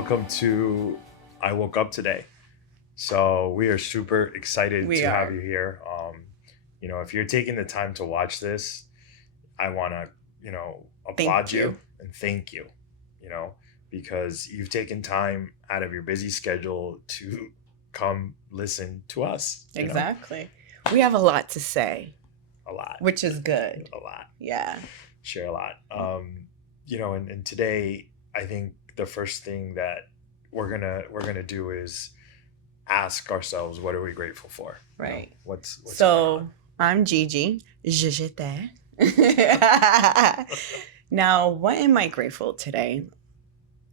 welcome to I Woke Up Today. So we are super excited We to have are. you here. If you're taking the time to watch this, I want to, applaud Thank you you. and thank you, you know, because you've taken time out of your busy schedule to come listen to us, Exactly. We have a lot to say, a lot, which is good. a lot, Yeah. share a lot. And today I think the first thing that we're gonna do is ask ourselves, what are we grateful for? Right. What's going So on? I'm Gigi. J'étais. Now, what am I grateful today?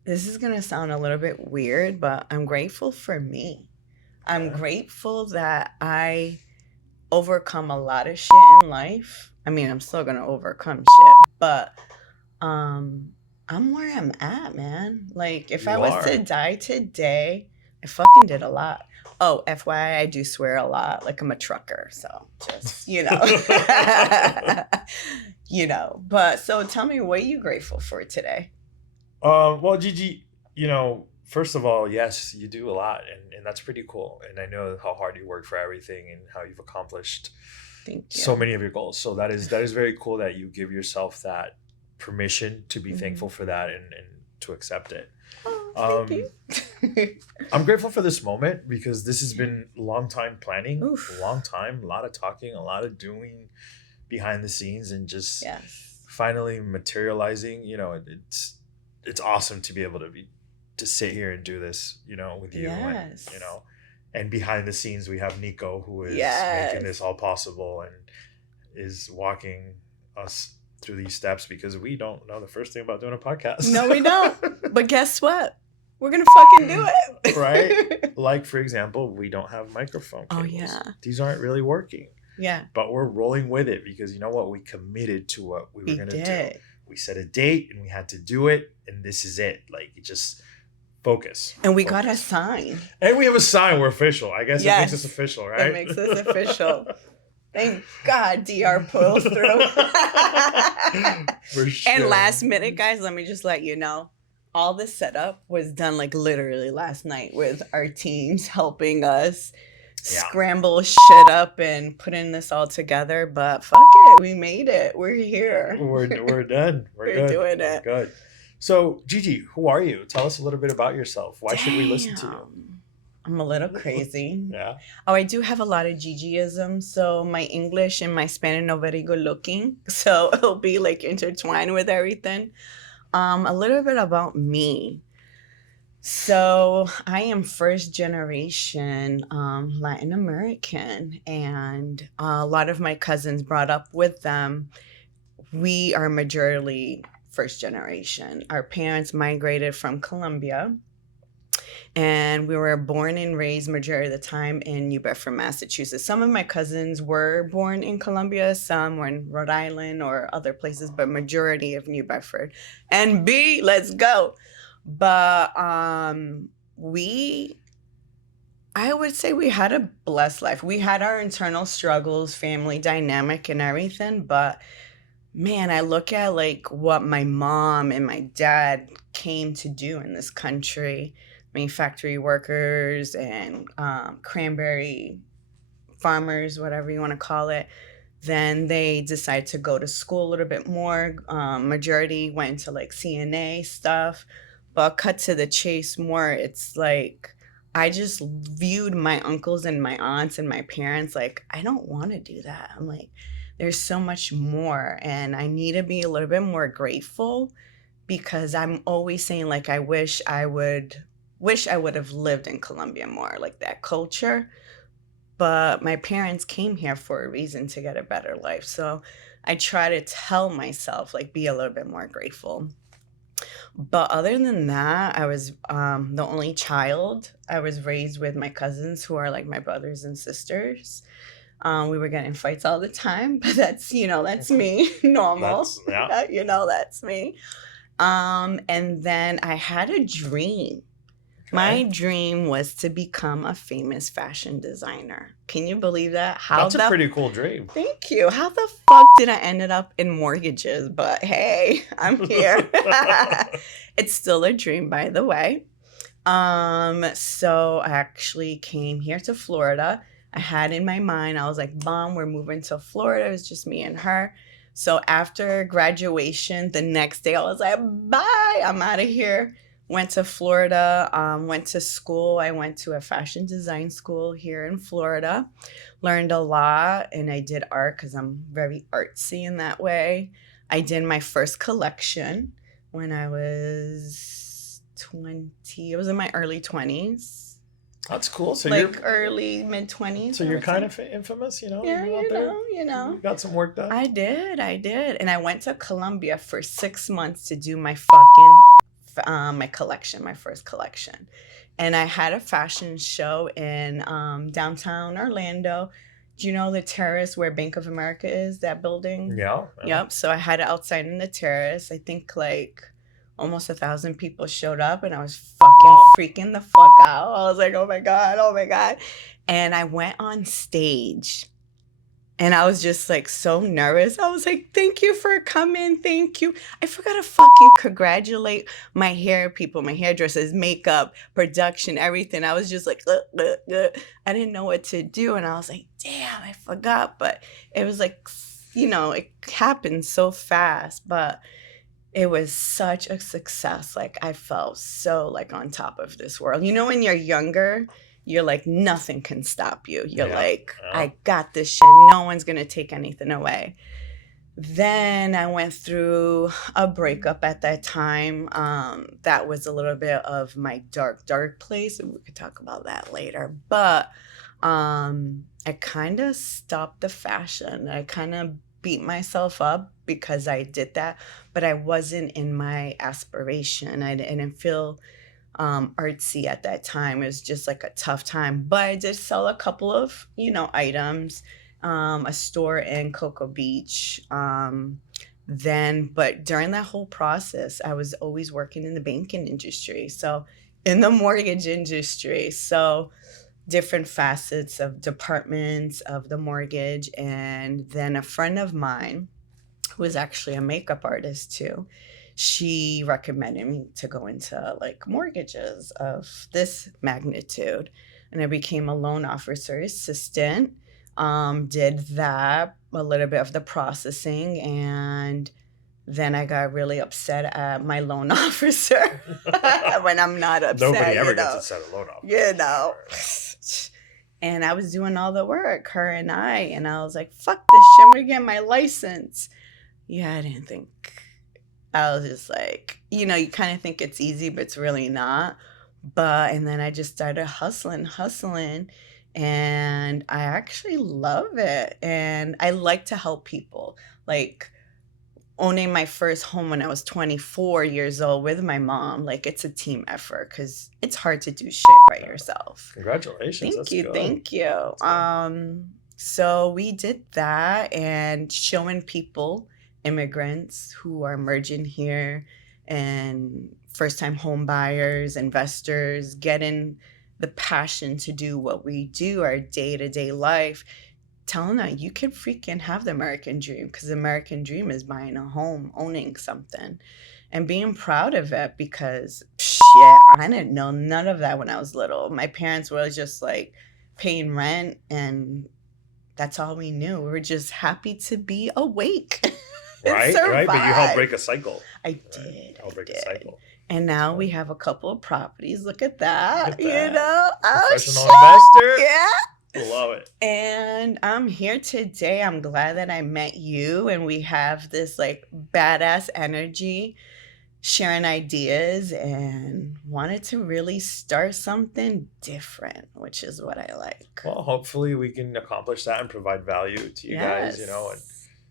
This is going to sound a little bit weird, but I'm grateful for me. I'm Okay. grateful that I overcome a lot of shit in life. I mean, I'm still going to overcome shit, but um I'm where I'm at, man. Like if I You was to are. die today, I fucking did a lot. Oh, FYI, I do swear a lot. Like I'm a trucker, so just But so tell me, what are you grateful for today? Well, Gigi, first of all, yes, you do a lot, and that's pretty cool. And I know how hard you work for everything and how you've accomplished Thank so you. many of your goals. So that is very cool that you give yourself that permission to be thankful Mhm. for that and to accept it. Oh, thank Um, you. I'm grateful for this moment because this has been a long time planning, a long Oof. time, a lot of talking, a lot of doing behind the scenes, and just Yes. finally materializing. It's awesome to be able to sit here and do this, with you, Yes. and behind the scenes we have Nico, who is making Yes. this all possible and is walking us through these steps because we don't know the first thing about doing a podcast. No, we don't. But guess what? We're gonna fucking do Right? it. Like, for example, we don't have microphone Oh cables. yeah. These aren't really working, Yeah. but we're rolling with it because you know what? We committed to what we were We going to do. did. We set a date and we had to do it, and this is it. Like, you just focus. And we got a Focus. sign. And we have a sign. We're official. I guess it makes us Yes. official, It right? makes us official. Thank God DR pulls through. For sure. And last minute, guys, let me just let you know. All this setup was done like literally last night with our teams helping us Yeah. scramble shit up and putting this all together. But fuck it, we made it. We're here. We're done. We're We're good. doing We're it. good. So, Gigi, who are you? Tell us a little bit about yourself. Why should we listen to you? Damn. I'm a little crazy. Yeah. Oh, I do have a lot of Gigiisms. So my English and my Spanish not very good looking. So it'll be like intertwined with everything. A little bit about me. So I am first generation Latin American, and a lot of my cousins brought up with them. We are majorly first generation. Our parents migrated from Colombia, and we were born and raised majority of the time in New Bedford, Massachusetts. Some of my cousins were born in Columbia, some were in Rhode Island or other places, but majority of New Bedford. And B, let's go. But I would say we had a blessed life. We had our internal struggles, family dynamic and everything, but man, I look at like what my mom and my dad came to do in this country. I mean, factory workers and cranberry farmers, whatever you want to call it. Then they decided to go to school a little bit more. Majority went into like CNA stuff, but cut to the chase more. It's like I just viewed my uncles and my aunts and my parents like I don't want to do that. I'm like, there's so much more, and I need to be a little bit more grateful because I'm always saying like I wish I would have lived in Colombia more, like that culture. But my parents came here for a reason, to get a better life. So I try to tell myself like be a little bit more grateful. But other than that, I was the only child. I was raised with my cousins who are like my brothers and sisters. We were getting in fights all the time, but that's me, normal. That's me. And then I had a dream. My Okay. dream was to become a famous fashion designer. Can you believe that? That's a pretty cool dream. Thank you. How the fuck did I end up in mortgages? But hey, I'm here. It's still a dream, by the way. So I actually came here to Florida. I had in my mind, I was like, Mom, we're moving to Florida. It was just me and her. So after graduation, the next day, I was like, bye, I'm out of here. Went to Florida, went to school. I went to a fashion design school here in Florida, learned a lot, and I did art because I'm very artsy in that way. I did my first collection when I was 20. It was in my early 20s, That's cool. like early mid 20s, so I you're would kind say. of infamous, Yeah, you're out there. you know. You got some work done. I did. And I went to Colombia for 6 months to do my fucking, my collection, my first collection. And I had a fashion show in downtown Orlando. Do you know the terrace where Bank of America is, that building? Yeah, yeah. Yep. So I had it outside in the terrace. I think like almost 1,000 people showed up, and I was fucking Wow. freaking the fuck out. I was like, oh my God, oh my God. And I went on stage, and I was just like so nervous. I was like, thank you for coming. Thank you. I forgot to fucking congratulate my hair people, my hairdressers, makeup, production, everything. I was just like, I didn't know what to do. And I was like, damn, I forgot. But it was like, it happened so fast. But it was such a success. Like I felt so like on top of this world. When you're younger, you're like nothing can stop you. You're Yeah, like, yeah. I got this shit. No one's gonna take anything away. Then I went through a breakup at that time. That was a little bit of my dark place. We could talk about that later. But I kind of stopped the fashion. I kind of beat myself up because I did that, but I wasn't in my aspiration. I didn't feel artsy at that time. It was just like a tough time. But I did sell a couple of, items, a store in Cocoa Beach. But during that whole process, I was always working in the banking industry. So in the mortgage industry. So different facets of departments of the mortgage. And then a friend of mine, who is actually a makeup artist too, she recommended me to go into like mortgages of this magnitude. And I became a loan officer assistant, did that, a little bit of the processing, and then I got really upset at my loan officer when I'm not upset, Nobody ever gets a set of loan off. you know. And I was doing all the work, her and I was like, fuck this shit, I'm gonna get my license. Yeah, I didn't think. I was just like, you kind of think it's easy, but it's really not. And then I just started hustling, and I actually love it. And I like to help people. Like owning my first home when I was 24 years old with my mom, like it's a team effort because it's hard to do shit by yourself. Congratulations. Thank That's you, good. thank you. That's good. So we did that and showing people, immigrants who are merging here, and first time home buyers, investors, getting the passion to do what we do, our day to day life, telling them you can freaking have the American dream, because the American dream is buying a home, owning something, and being proud of it. Because shit, I didn't know none of that when I was little. My parents were just like paying rent, and that's all we knew. We were just happy to be awake. And Right. But you helped break a cycle. I Right? did. Help break a cycle. And now we have a couple of properties. Look at that. Professional Oh, investor. yeah. Love it. And I'm here today. I'm glad that I met you, and we have this like badass energy, sharing ideas, and wanted to really start something different, which is what I like. Well, hopefully we can accomplish that and provide value to you guys, and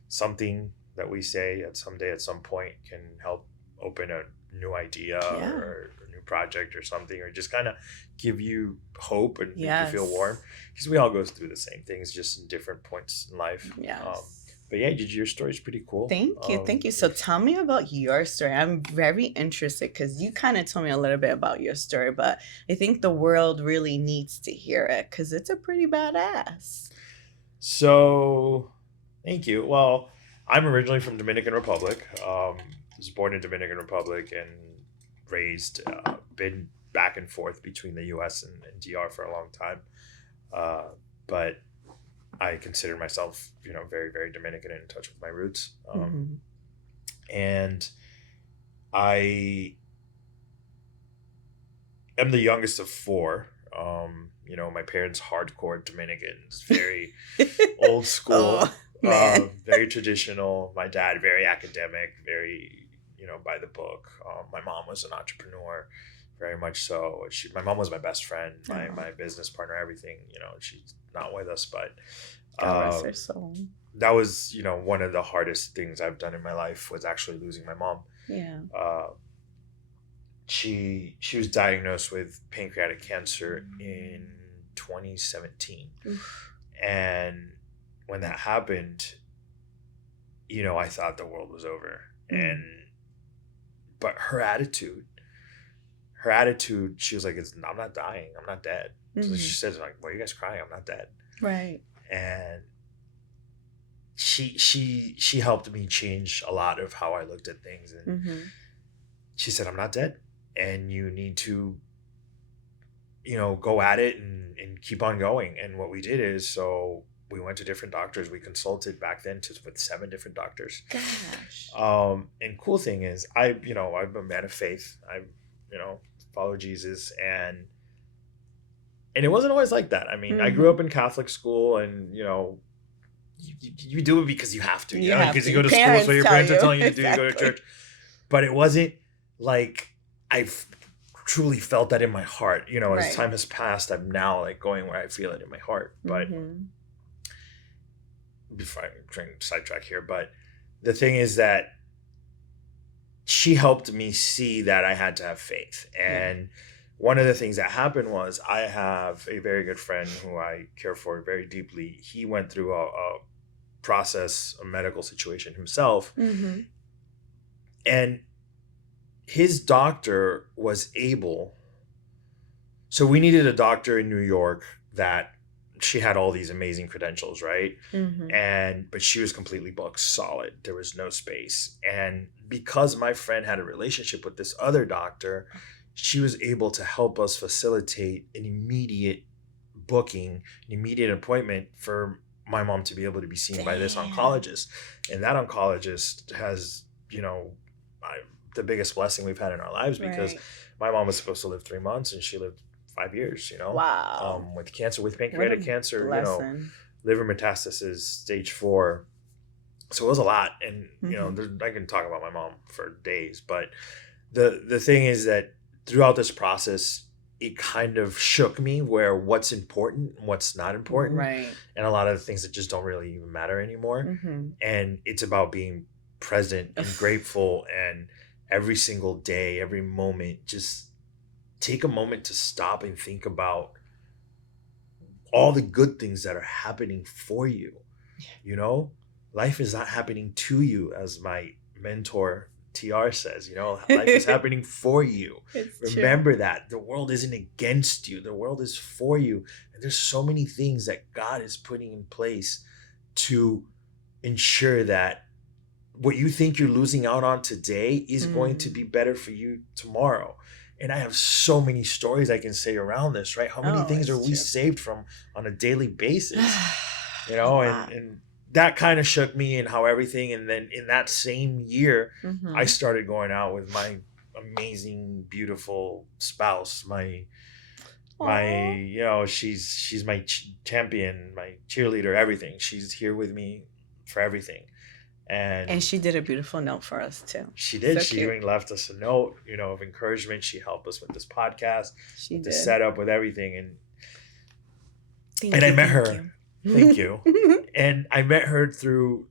something that we say at some point can help open a new idea or a new project or something, or just kind of give you hope and make you feel warm, because we all go through the same things, just in different points in life. But yeah, Gigi, your story is pretty cool. Thank you. So tell me about your story. I'm very interested because you kind of told me a little bit about your story, but I think the world really needs to hear it because it's a pretty badass. So, thank you. Well, I'm originally from Dominican Republic. Was born in Dominican Republic and raised, been back and forth between the US and DR for a long time. But I consider myself, very, very Dominican and in touch with my roots. And I am the youngest of four. My parents hardcore Dominicans, very old school, very traditional. My dad very academic, very by the book. My mom was an entrepreneur, very much so. My mom was my best friend, my business partner, everything. She's not with us, but God rest her soul. That was one of the hardest things I've done in my life was actually losing my mom. Yeah. She was diagnosed with pancreatic cancer in 2017. Oof. And when that happened, I thought the world was over. But her attitude, she was like, I'm not dying. I'm not dead. So she says, like, why are you guys crying? I'm not dead. Right. And she helped me change a lot of how I looked at things. And she said, I'm not dead. And you need to, go at it and keep on going. And what we did is, so we went to different doctors. We consulted back then with 7 different doctors. Gosh. And cool thing is, I'm a man of faith. I, follow Jesus, and it wasn't always like that. I mean, I grew up in Catholic school, and you do it because you have to, because you go to school, so your parents are telling you to do. You go to church, but it wasn't like I've truly felt that in my heart. As time has passed, I'm now like going where I feel it in my heart. But before I'm trying to sidetrack here, but the thing is that she helped me see that I had to have faith. And one of the things that happened was, I have a very good friend who I care for very deeply. He went through a process, a medical situation himself. And his doctor was able, so we needed a doctor in New York that she had all these amazing credentials, right? But she was completely booked solid. There was no space. And because my friend had a relationship with this other doctor, she was able to help us facilitate an immediate booking, an immediate appointment for my mom to be able to be seen by this oncologist. And that oncologist has, the biggest blessing we've had in our lives, because my mom was supposed to live 3 months and she lived 5 years, Wow. With cancer, with pancreatic cancer, liver metastasis, stage 4. So it was a lot. And, I can talk about my mom for days, but the thing is that throughout this process, it kind of shook me where what's important and what's not important. Right. And a lot of the things that just don't really even matter anymore. And it's about being present and grateful, and every single day, every moment, just take a moment to stop and think about all the good things that are happening for you. Life is not happening to you, as my mentor TR says, life is happening for you. Remember true. That the world isn't against you. The world is for you. And there's so many things that God is putting in place to ensure that what you think you're losing out on today is going to be better for you tomorrow. And I have so many stories I can say around this, right? How many things are we saved from on a daily basis? And that kind of shook me, and how everything. And then in that same year, I started going out with my amazing, beautiful spouse, she's my champion, my cheerleader, everything. She's here with me for everything. And she did a beautiful note for us too. She did. So she even left us a note, of encouragement. She helped us with this podcast, with the setup, with everything. And I met her. Thank you. And I met her through,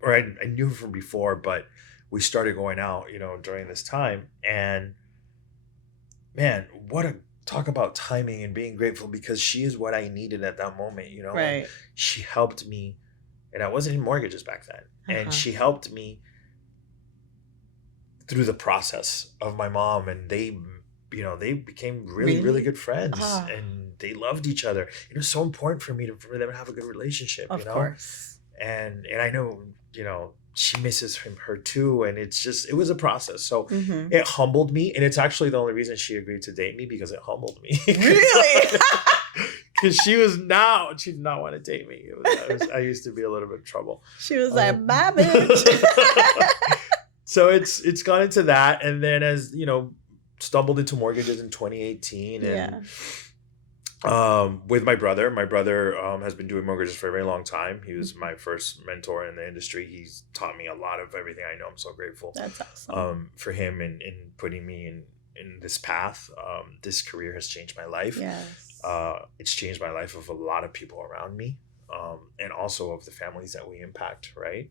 or I knew her from before, but we started going out, during this time. And man, talk about timing and being grateful, because she is what I needed at that moment, Right. She helped me. And I wasn't in mortgages back then. And she helped me through the process of my mom. And they became really, really good friends. And they loved each other. It was so important for them to have a good relationship, Of course. And I know, she misses her too. And it was a process. So Mm-hmm. it humbled me. And it's actually the only reason she agreed to date me, because it humbled me. Really? Because she did not want to date me. I used to be a little bit of trouble. She was like, bye, bitch. So it's gone into that. And then as, stumbled into mortgages in 2018. And with my brother has been doing mortgages for a very long time. He was my first mentor in the industry. He's taught me a lot of everything I know. I'm so grateful. That's awesome. For him and putting me in this path. This career has changed my life. Yes. It's changed my life of a lot of people around me, and also of the families that we impact. Right.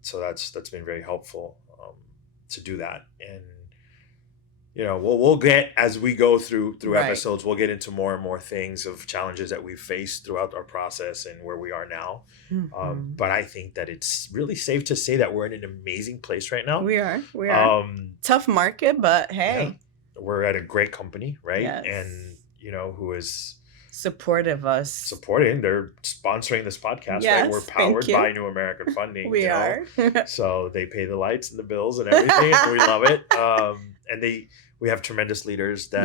So that's been very helpful to do that. And we'll get, as we go through episodes, we'll get into more and more things of challenges that we've faced throughout our process and where we are now. Mm-hmm. But I think that it's really safe to say that we're in an amazing place right now. We are. Tough market, but hey. Yeah, we're at a great company, right? Yes. And, who is supportive us. Supporting. They're sponsoring this podcast, yes, right? We're powered by New American Funding. We are. So they pay the lights and the bills and everything. And we love it. And we have tremendous leaders that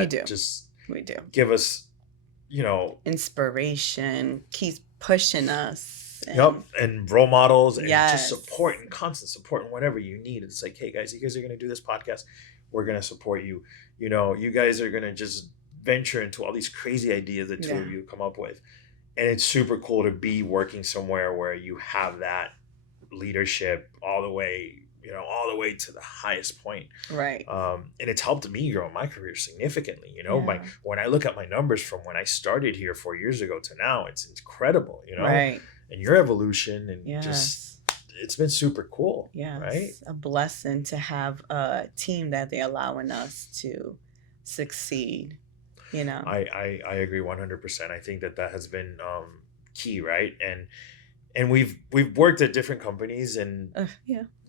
we do give us, inspiration, keeps pushing us. And role models and yes. just support and constant support and whatever you need. It's like, hey guys, you guys are going to do this podcast. We're going to support you. You guys are going to just venture into all these crazy ideas that two of you come up with. And it's super cool to be working somewhere where you have that leadership all the way to the highest point. Right. And it's helped me grow my career significantly. When I look at my numbers from when I started here 4 years ago to now, it's incredible, Right. And your evolution and just, it's been super cool. Yeah. Right. A blessing to have a team that they're allowing us to succeed. I agree 100%. I think that has been key, right? And we've worked at different companies, and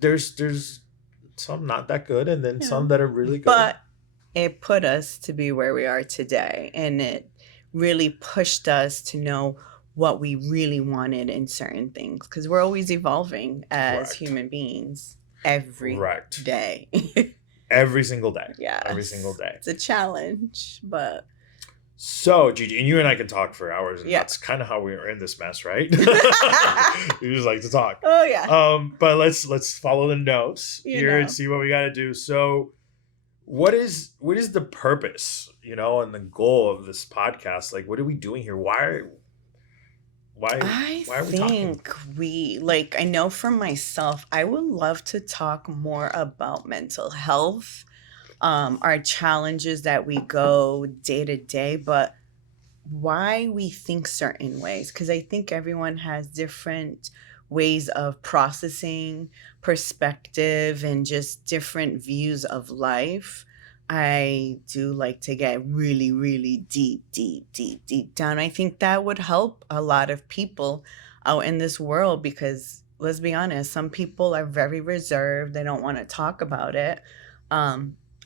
there's some not that good, and then some that are really good. But it put us to be where we are today, and it really pushed us to know what we really wanted in certain things, because we're always evolving as human beings every day. Every single day. Yeah. Every single day. It's a challenge, but. So, Gigi, and you and I can talk for hours, and that's kind of how we are in this mess, right? We just like to talk. Oh, yeah. But let's follow the notes here and see what we got to do. So, what is the purpose, and the goal of this podcast? Like, what are we doing here? Why are we talking? I know for myself, I would love to talk more about mental health, our challenges that we go day to day, but why we think certain ways. Because I think everyone has different ways of processing perspective and just different views of life. I do like to get really, really deep down. I think that would help a lot of people out in this world, because let's be honest, some people are very reserved. They don't want to talk about it.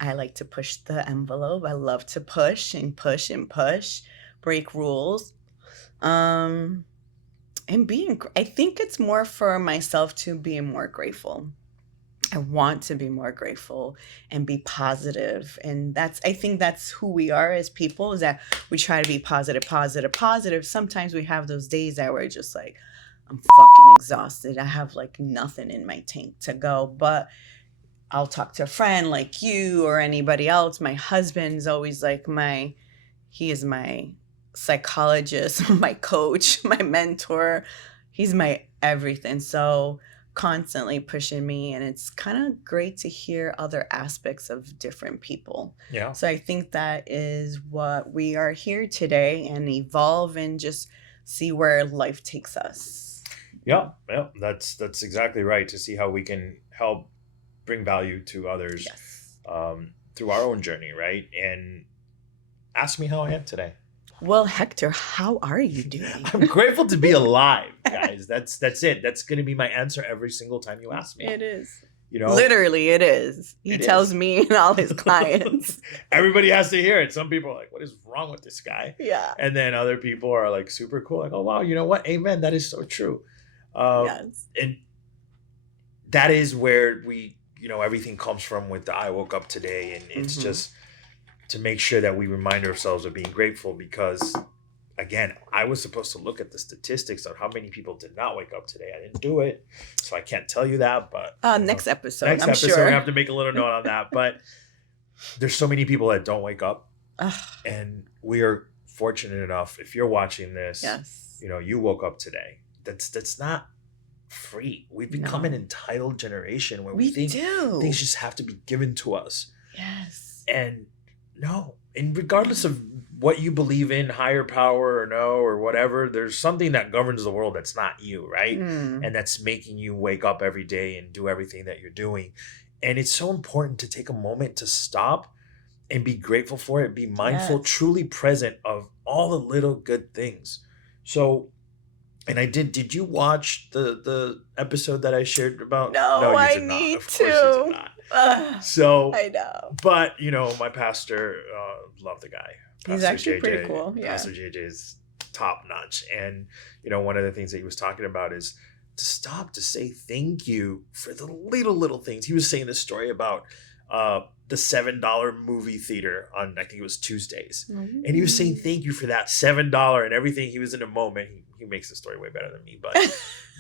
I like to push the envelope. I love to push, break rules. And I think it's more for myself to be more grateful. I want to be more grateful and be positive. And I think that's who we are as people, is that we try to be positive. Sometimes we have those days that we're just like, I'm fucking exhausted. I have like nothing in my tank to go. But I'll talk to a friend like you or anybody else. My husband's always like he is my psychologist, my coach, my mentor. He's my everything. So constantly pushing me, and it's kind of great to hear other aspects of different people. Yeah. So I think that is what we are here today, and evolve and just see where life takes us. Yeah, that's exactly right. To see how we can help bring value to others through our own journey, right? And ask me how I am today. Well, Hector, how are you doing? I'm grateful to be alive, guys. That's it. That's going to be my answer every single time you ask me. It is. Literally, it is. He tells me and all his clients. Everybody has to hear it. Some people are like, what is wrong with this guy? Yeah. And then other people are like super cool. Like, oh, wow, you know what? Amen. That is so true. Yes. And that is where everything comes from with the I woke up today. And it's just to make sure that we remind ourselves of being grateful, because again, I was supposed to look at the statistics on how many people did not wake up today. I didn't do it, so I can't tell you that. But next episode, I'm sure we have to make a little note on that. But there's so many people that don't wake up, and we are fortunate enough. If you're watching this, you woke up today. That's not free. We've become an entitled generation where we think things just have to be given to us. Yes, and no, and regardless of what you believe in, higher power or no, or whatever, there's something that governs the world that's not you, right? And that's making you wake up every day and do everything that you're doing. And it's so important to take a moment to stop and be grateful for it, be mindful, truly present of all the little good things. So, and I did you watch the episode that I shared about? No, you I did need not. Of to. course you did not. So I know. But, my pastor, loved the guy. He's actually pretty cool. Yeah. Pastor JJ is top notch. And, one of the things that he was talking about is to stop to say thank you for the little things. He was saying this story about the $7 movie theater on, I think it was Tuesdays. And he was saying thank you for that $7 and everything. He was in a moment. He makes the story way better than me. But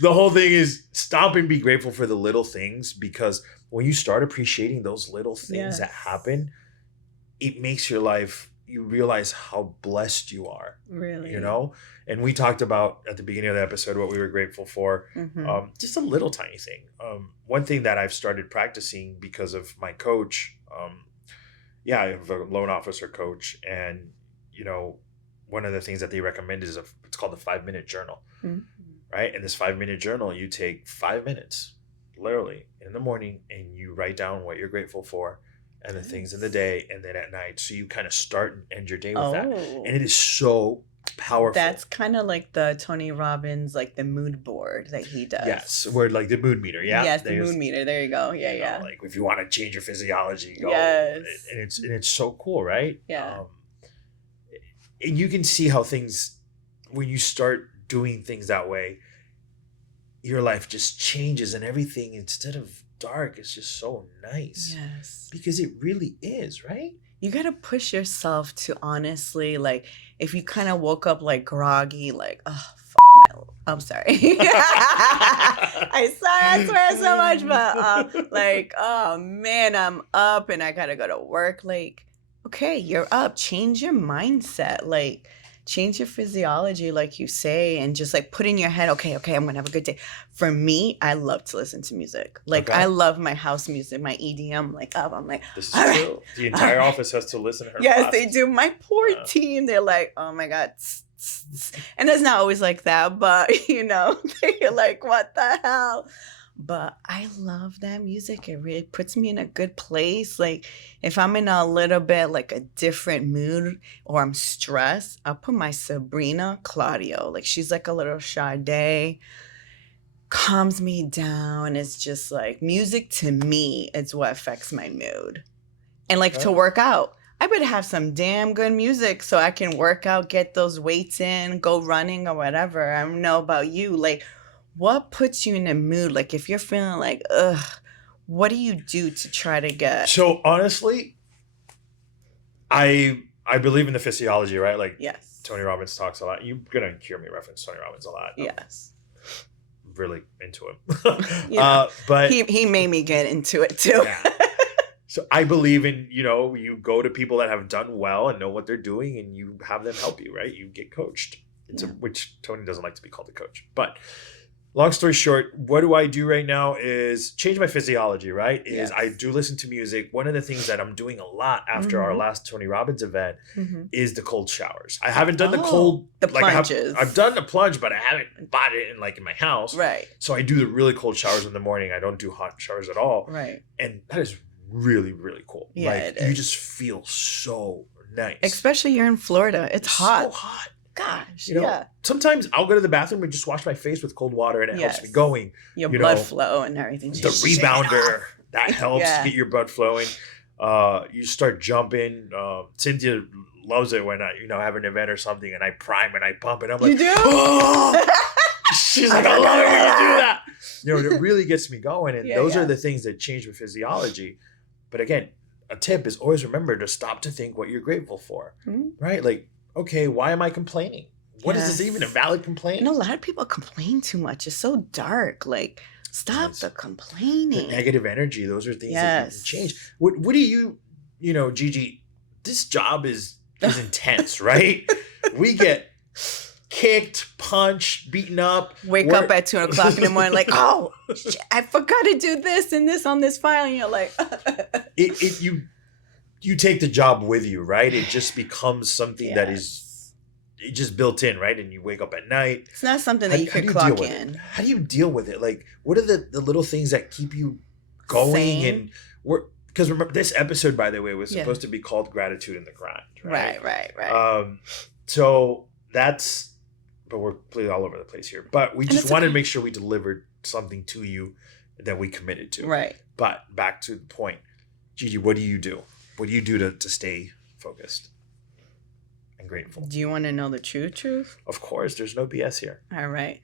the whole thing is stop and be grateful for the little things, because when you start appreciating those little things that happen, it makes your life, you realize how blessed you are. Really? And we talked about at the beginning of the episode what we were grateful for. Just a little tiny thing. One thing that I've started practicing because of my coach, I have a loan officer coach, and one of the things that they recommend is it's called the 5-minute journal, right? And this 5-minute journal, you take 5 minutes, literally, in the morning, and you write down what you're grateful for and the things in the day, and then at night. So you kind of start and end your day with that. And it is so powerful. That's kind of like the Tony Robbins, like the mood board that he does. Yes, where like the mood meter. Yeah. Yes, the mood meter. There you go. Yeah. Like if you want to change your physiology, go. Yes. And it's so cool, right? Yeah. And you can see how things, when you start doing things that way, your life just changes, and everything, instead of dark, is just so nice. Yes. Because it really is, right? You got to push yourself to, honestly, like, if you kind of woke up like groggy, like, I'm sorry. I swear so much, but like, oh man, I'm up and I got to go to work. Like, okay, you're up. Change your mindset. Like, change your physiology, like you say, and just like put in your head, okay, I'm gonna have a good day. For me, I love to listen to music. Like, I love my house music, my EDM. Like, I'm like, this is true. The entire office has to listen to her. Yes, classes. they do. My poor team, they're like, oh my God. And it's not always like that, but they're like, what the hell? But I love that music. It really puts me in a good place. Like, if I'm in a little bit like a different mood or I'm stressed, I'll put my Sabrina Claudio. Like, she's like a little Sade, calms me down. It's just like music to me is what affects my mood. And like to work out, I better have some damn good music so I can work out, get those weights in, go running or whatever. I don't know about you. Like, what puts you in a mood? Like, if you're feeling like, what do you do to try to get? So honestly, I believe in the physiology, right? Like, yes, Tony Robbins talks a lot. You're gonna hear me reference Tony Robbins a lot. Yes, I'm really into him. But he made me get into it too. Yeah. So I believe in, you go to people that have done well and know what they're doing, and you have them help you, right? You get coached. Which Tony doesn't like to be called a coach, but. Long story short, what do I do right now is change my physiology, right? I do listen to music. One of the things that I'm doing a lot after our last Tony Robbins event is the cold showers. I haven't done the plunges. I've done the plunge, but I haven't bought it in my house. Right. So I do the really cold showers in the morning. I don't do hot showers at all. Right. And that is really, really cool. Yeah, like, you just feel so nice. Especially you're in Florida. It's hot. So hot. Gosh, sometimes I'll go to the bathroom and just wash my face with cold water, and it helps me going. Your blood flow and everything. The rebounder, that helps get your blood flowing. You start jumping. Cynthia loves it when I have an event or something and I prime and I pump, and I'm like, you do? Oh, She's like, I love it when you do that. It really gets me going. And those are the things that change with physiology. But again, a tip is always remember to stop to think what you're grateful for, right? Like, okay, why am I complaining? What is this even a valid complaint? A lot of people complain too much. It's so dark. Like, stop the complaining. The negative energy. Those are things that you can change. What do you, Gigi, this job is intense, right? We get kicked, punched, beaten up. Wake up at 2 o'clock in the morning like, oh, I forgot to do this and this on this file. And you're like... You take the job with you, right? It just becomes something that is just built in, right? And you wake up at night. It's not something that you could clock in. How do you deal with it? Like, what are the little things that keep you going? And because remember, this episode, by the way, was supposed to be called Gratitude in the Grind, right? Right. So that's, but we're completely all over the place here. But we just wanted to make sure we delivered something to you that we committed to. Right. But back to the point, Gigi, what do you do? What do you do to stay focused and grateful? Do you want to know the truth? Of course. There's no BS here. All right.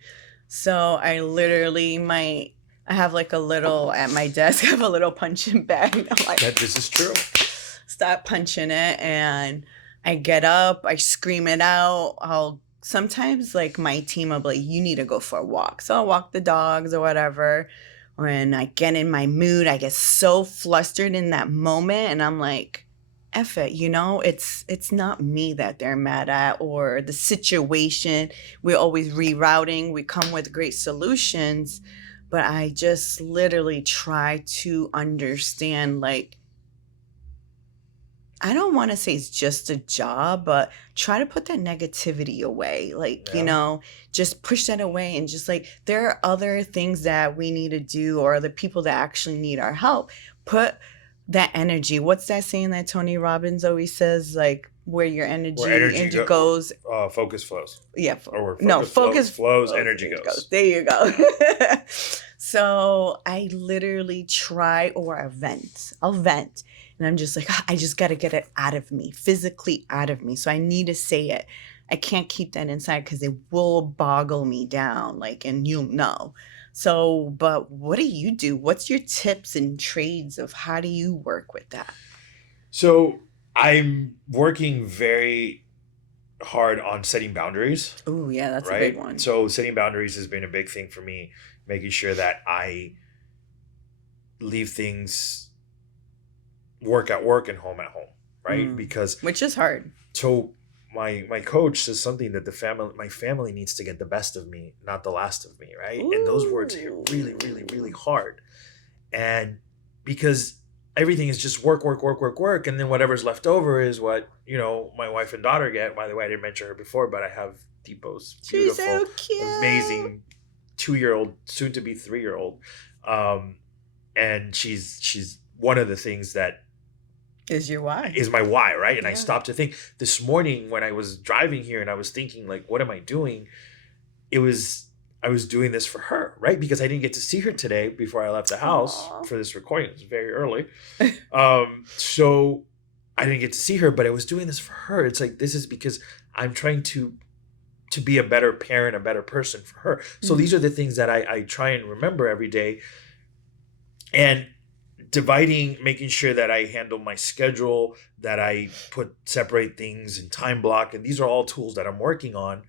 So I literally I have like a little, at my desk, I have a little punching bag. I'm like, this is true. Stop punching it. And I get up, I scream it out. Sometimes like my team will be like, you need to go for a walk. So I'll walk the dogs or whatever. When I get in my mood, I get so flustered in that moment. And I'm like, F it, it's not me that they're mad at or the situation. We're always rerouting. We come with great solutions. But I just literally try to understand, like, I don't want to say it's just a job, but try to put that negativity away. Like, just push that away and just like, there are other things that we need to do or the people that actually need our help. Put that energy. What's that saying that Tony Robbins always says? Like, where your energy goes. Focus flows. Yeah. Focus flows, energy goes. There you go. So I literally try, or I'll vent. And I'm just like, I just got to get it out of me, physically out of me. So I need to say it. I can't keep that inside because it will boggle me down, like, and you'll know. So, but what do you do? What's your tips and trades of how do you work with that? So I'm working very hard on setting boundaries. Oh, yeah, that's a big one. So setting boundaries has been a big thing for me, making sure that I leave things work at work and home at home, right? Which is hard. So my coach says something that my family needs to get the best of me, not the last of me, right? Ooh. And those words hit really, really, really hard. And because everything is just work, and then whatever's left over is what, my wife and daughter get. By the way, I didn't mention her before, but I have Deepo's beautiful, so cute, amazing 2-year-old, soon to be 3-year-old. And she's one of the things that is my why, right? And I stopped to think this morning when I was driving here and I was thinking, like, what am I doing? I was doing this for her, right? Because I didn't get to see her today before I left the house for this recording. It was very early. So I didn't get to see her, but I was doing this for her. It's like, this is because I'm trying to be a better parent, a better person for her. So these are the things that I try and remember every day. And making sure that I handle my schedule, that I separate things and time block. And these are all tools that I'm working on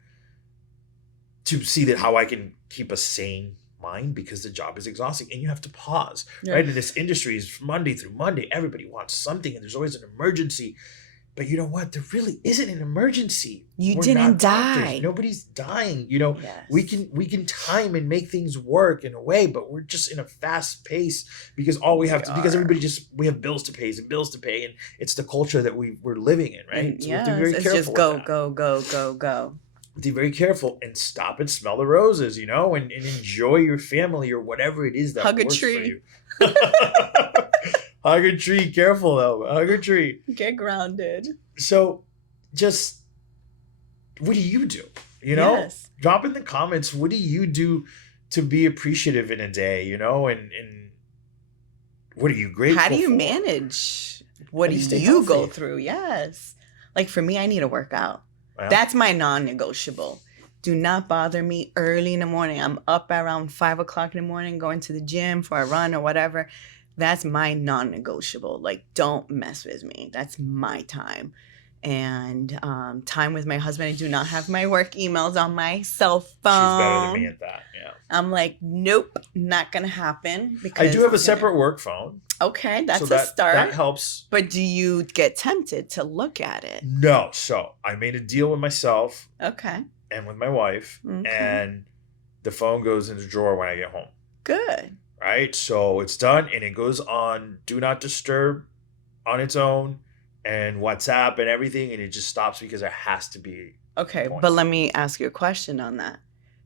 to see that how I can keep a sane mind, because the job is exhausting and you have to pause, right? And this industry is Monday through Monday. Everybody wants something and there's always an emergency. But you know what? There really isn't an emergency. We're didn't die. Nobody's dying. We can time and make things work in a way, but we're just in a fast pace because because everybody we have bills to pay and it's the culture that we're living in, right? So we have to be very careful. Just go. Be very careful and stop and smell the roses, and enjoy your family or whatever it is that works for you. Hug a tree. Careful, though. Hug a tree. Get grounded. So just, what do you do? Yes. Drop in the comments. What do you do to be appreciative in a day, and what are you grateful for? How do you manage? What do you go through? Yes. Like for me, I need to work out. Well, that's my non-negotiable. Do not bother me early in the morning. I'm up around 5 o'clock in the morning, going to the gym for a run or whatever. That's my non-negotiable. Like, don't mess with me. That's my time. And time with my husband. I do not have my work emails on my cell phone. She's better than me at that. Yeah. I'm like, nope, not gonna happen. Because I do have a separate work phone. Okay, that's a start. That helps. But do you get tempted to look at it? No. So I made a deal with myself. Okay. And with my wife. Okay. And the phone goes in the drawer when I get home. Good. Right? So it's done and it goes on Do Not Disturb on its own and WhatsApp and everything. And it just stops because there has to be. Okay. But let me ask you a question on that.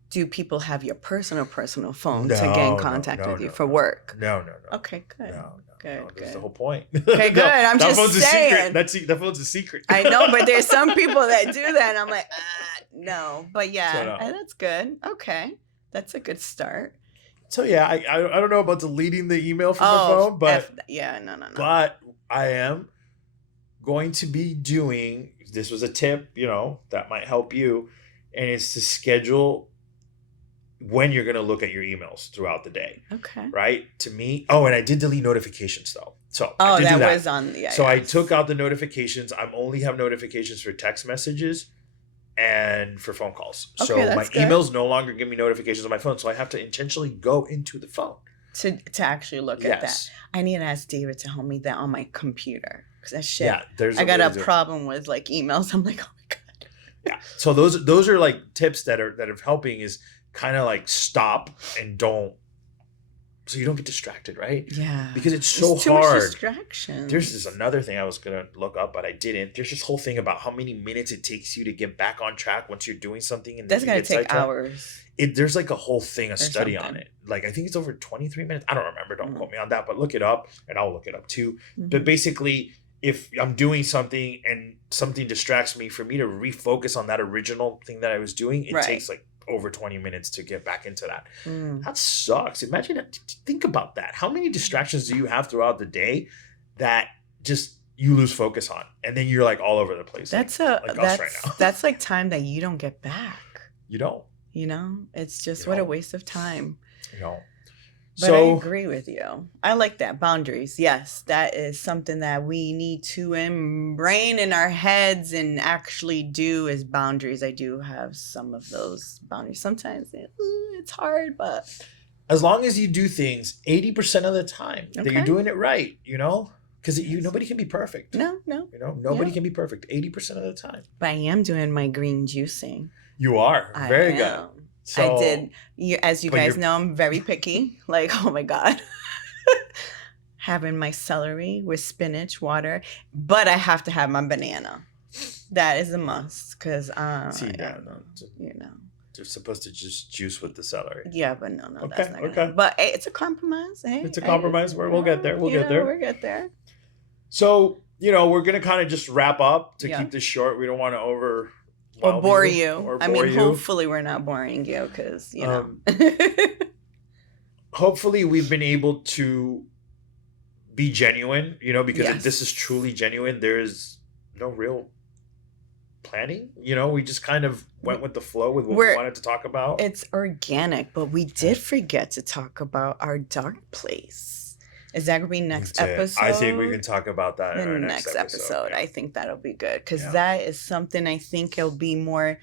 Do people have your personal phone to get in contact with you for work? No. Okay, good. No. Good. That's the whole point. Okay, good. I'm just saying. That phone's a secret. I know, but there's some people that do that. And I'm like, no. But yeah, that's good. Okay. That's a good start. So yeah, I don't know about deleting the email from the phone, but no. But I am going to be doing, this was a tip, that might help you, and it's to schedule when you're going to look at your emails throughout the day. Okay. Right? To me, and I did delete notifications though. So I did that do that. was on the So I took out the notifications. I only have notifications for text messages and for phone calls. Okay, so my good. emails no longer give me notifications on my phone. So I have to intentionally go into the phone. To actually look at that. I need to ask David to help me that on my computer. Because that shit, I got a problem with like emails. I'm like, oh my God. Yeah. So those are like tips that are helping is kind of like stop and don't, so you don't get distracted, right? Yeah. Because it's so too hard. Much distraction. There's this another thing I was going to look up, but I didn't. There's this whole thing about how many minutes it takes you to get back on track once you're doing something. And that's going to take hours. There's like a whole thing, a study on it. Like, I think it's over 23 minutes. I don't remember. Don't quote me on that, but look it up and I'll look it up too. Mm-hmm. But basically, if I'm doing something and something distracts me, for me to refocus on that original thing that I was doing, it takes like over 20 minutes to get back into that. That sucks. Imagine that. Think about that. How many distractions do you have throughout the day that just you lose focus on, and then you're like all over the place? That's us right now. That's like time that you don't get back. You don't. It's just what a waste of time. But So, I agree with you. I like that. Boundaries. Yes, that is something that we need to ingrain in our heads and actually do as boundaries. I do have some of those boundaries. Sometimes it's hard, but as long as you do things 80% of the time that you're doing it right, because nobody can be perfect. No. Nobody can be perfect 80% of the time. But I am doing my green juicing. You are. Very good. So, I did. As you guys know, I'm very picky. Like, oh my God. Having my celery with spinach, water. But I have to have my banana. That is a must. Because, they're supposed to just juice with the celery. Yeah, but no, that's not okay. But hey, it's a compromise. Hey, it's a compromise. We'll get there. We'll get there. So, we're going to kind of just wrap up to keep this short. We don't want to bore you. Hopefully we're not boring you because, hopefully we've been able to be genuine, because if this is truly genuine, there is no real planning. We just kind of went with the flow with what we wanted to talk about. It's organic, but we did forget to talk about our dark place. Is that going to be next episode? I think we can talk about that in our next episode. I think that'll be good because that is something I think it'll be more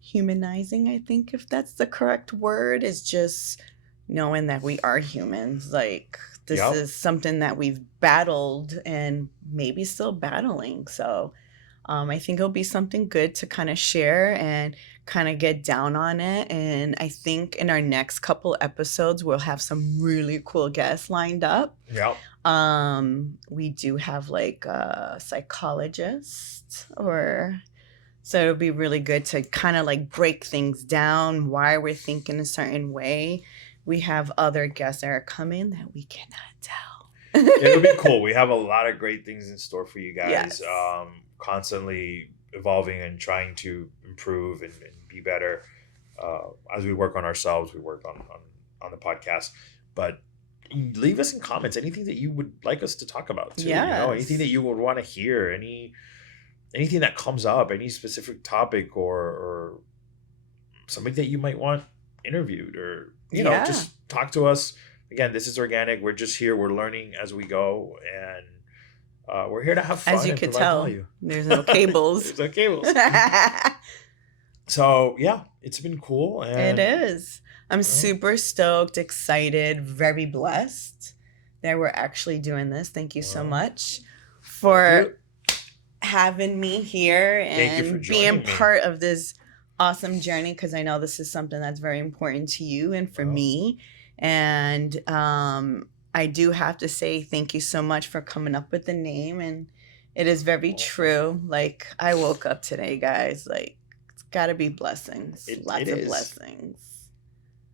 humanizing. I think if that's the correct word, is just knowing that we are humans. Like this is something that we've battled and maybe still battling. So I think it'll be something good to kind of share and kind of get down on it. And I think in our next couple episodes, we'll have some really cool guests lined up. Yeah. We do have like a psychologist so it'll be really good to kind of like break things down, why we're thinking a certain way. We have other guests that are coming that we cannot tell. It'll be cool. We have a lot of great things in store for you guys. Yes. Constantly evolving and trying to improve and be better. As we work on ourselves, we work on the podcast. But leave us in comments anything that you would like us to talk about too. Anything that you would want to hear, anything that comes up, any specific topic or somebody that you might want interviewed, or you know, just talk to us. Again, this is organic. We're just here. We're learning as we go, and we're here to have fun. As you and could provide tell, value. there's no cables. There's no cables. So yeah, it's been cool. And it is. I'm super stoked, excited, very blessed that we're actually doing this. Thank you so much for having me here and being part of this awesome journey, because I know this is something that's very important to you and for me. And I do have to say thank you so much for coming up with the name. And it is very true. Like, I woke up today, guys. Like, it's got to be blessings. Lots of blessings.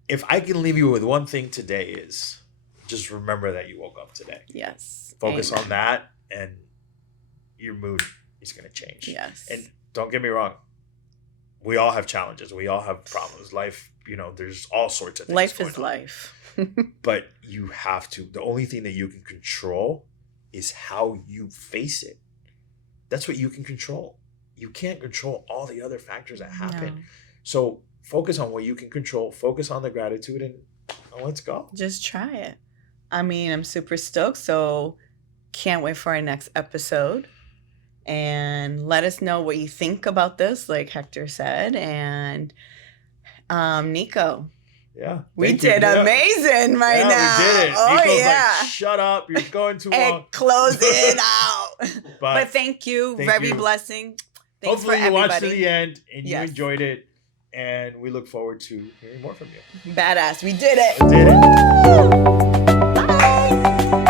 If I can leave you with one thing today, is just remember that you woke up today. Yes. Focus on that, and your mood is going to change. Yes. And don't get me wrong. We all have challenges. We all have problems. Life, you know, there's all sorts of things. Life is life. But you have to. The only thing that you can control is how you face it. That's what you can control. You can't control all the other factors that happen. No. So focus on what you can control. Focus on the gratitude, and let's go. Just try it. I mean, I'm super stoked. So can't wait for our next episode. And let us know what you think about this, like Hector said. And Nico. Yeah. We did amazing right now. We did it. Oh, Nico's like, shut up. You're going too long. And close it out. But thank you. Very blessing. Thanks Hopefully for you everybody. watched to the end and you enjoyed it. And we look forward to hearing more from you. Badass. We did it. We did it. Bye.